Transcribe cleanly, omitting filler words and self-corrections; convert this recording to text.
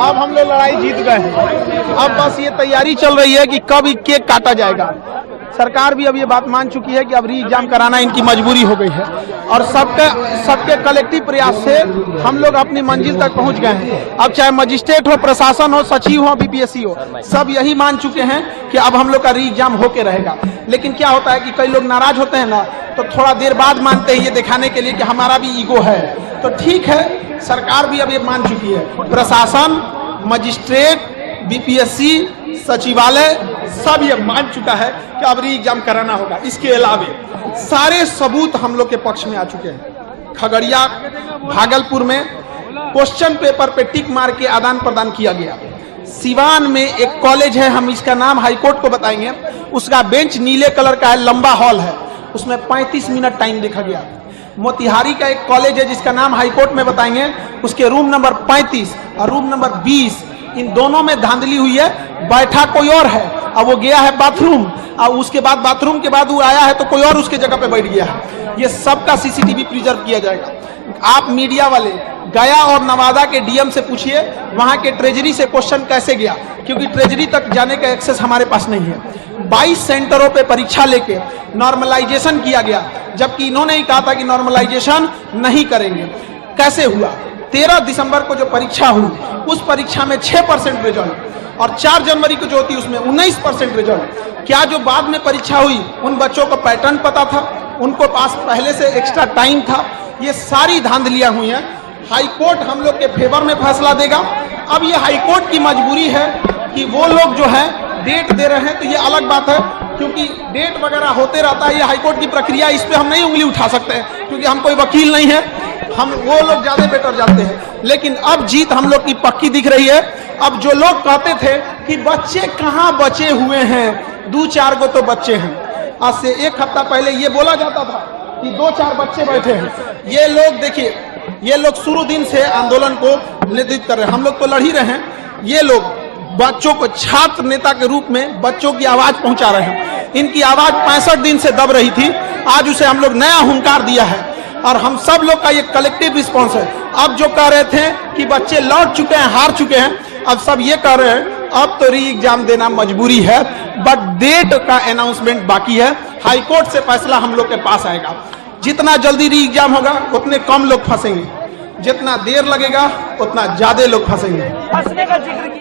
अब हम लोग लड़ाई जीत गए हैं। अब बस ये तैयारी चल रही है कि कब केक काटा जाएगा। सरकार भी अब ये बात मान चुकी है कि अब री एग्जाम कराना इनकी मजबूरी हो गई है और सबके कलेक्टिव प्रयास से हम लोग अपनी मंजिल तक पहुंच गए हैं। अब चाहे मजिस्ट्रेट हो, प्रशासन हो, सचिव हो, बीपीएससी हो, सब यही मान चुके हैं कि अब हम लोग का री एग्जाम होके रहेगा। लेकिन क्या होता है कि कई लोग नाराज होते हैं ना, तो थोड़ा देर बाद मानते हैं ये दिखाने के लिए कि हमारा भी ईगो है। तो ठीक है, सरकार भी अब ये मान चुकी है, प्रशासन, मजिस्ट्रेट, बीपीएससी, सचिवालय सब ये मान चुका है कि अब री एग्जाम कराना होगा। इसके अलावे सारे सबूत हम लोग के पक्ष में आ चुके हैं। खगड़िया, भागलपुर में क्वेश्चन पेपर पे टिक मार के आदान प्रदान किया गया। सिवान में एक कॉलेज है, हम इसका नाम हाईकोर्ट को बताएंगे, उसका बेंच नीले कलर का है, लंबा हॉल है, उसमें 35 मिनट टाइम देखा गया। मोतिहारी का एक कॉलेज है जिसका नाम हाईकोर्ट में बताएंगे, उसके रूम नंबर 35 और रूम नंबर 20, इन दोनों में धांधली हुई है। बैठा कोई और है, अब वो गया है बाथरूम, और उसके बाद बाथरूम के बाद वो आया है तो कोई और उसके जगह पे बैठ गया है। ये सबका सीसीटीवी प्रिजर्व किया जाएगा। आप मीडिया वाले गया और नवादा के डीएम से पूछिए वहां के ट्रेजरी से क्वेश्चन कैसे गया, क्योंकि ट्रेजरी तक जाने का एक्सेस हमारे पास नहीं है। 22 सेंटरों पे परीक्षा लेके नॉर्मलाइजेशन किया गया, जबकि इन्होंने ही कहा था कि नॉर्मलाइजेशन नहीं करेंगे। कैसे हुआ? 13 दिसंबर को जो परीक्षा हुई, उस परीक्षा में 6% रिजल्ट, और 4 जनवरी को जो होती उसमें 19% रिजल्ट। क्या जो बाद में परीक्षा हुई उन बच्चों को पैटर्न पता था, उनको पास पहले से एक्स्ट्रा टाइम था? ये सारी धांधलियां हुई हैं। हाईकोर्ट हम लोग के फेवर में फैसला देगा। अब ये हाईकोर्ट की मजबूरी है कि वो लोग जो है डेट दे रहे हैं, तो ये अलग बात है, क्योंकि डेट वगैरह होते रहता है। ये हाईकोर्ट की प्रक्रिया, इस पे हम नहीं उंगली उठा सकते हैं, क्योंकि हम कोई वकील नहीं है, हम वो लोग ज्यादा बेटर जानते हैं। लेकिन अब जीत हम लोग की पक्की दिख रही है। अब जो लोग कहते थे कि बच्चे कहाँ बचे हुए हैं, 2-4 गो तो बच्चे हैं, आज से 1 हफ्ता पहले ये बोला जाता था कि 2-4 बच्चे बैठे हैं। ये लोग देखिए, ये लोग शुरू दिन से आंदोलन को नेतृत्व कर रहे हैं, हम लोग तो लड़ ही रहे हैं। ये लोग बच्चों को छात्र नेता के रूप में बच्चों की आवाज पहुंचा रहे हैं। इनकी आवाज 65 दिन से दब रही थी, आज उसे हम लोग नया हुंकार दिया है, और हम सब लोग का ये कलेक्टिव रिस्पॉन्स है। अब जो कह रहे थे कि बच्चे लौट चुके हैं, हार चुके हैं, अब सब ये कह रहे हैं अब तो री एग्जाम देना मजबूरी है, बट डेट का अनाउंसमेंट बाकी है। हाईकोर्ट से फैसला हम लोग के पास आएगा। जितना जल्दी री एग्जाम होगा उतने कम लोग फंसेंगे, जितना देर लगेगा उतना ज्यादा लोग फंसेंगे।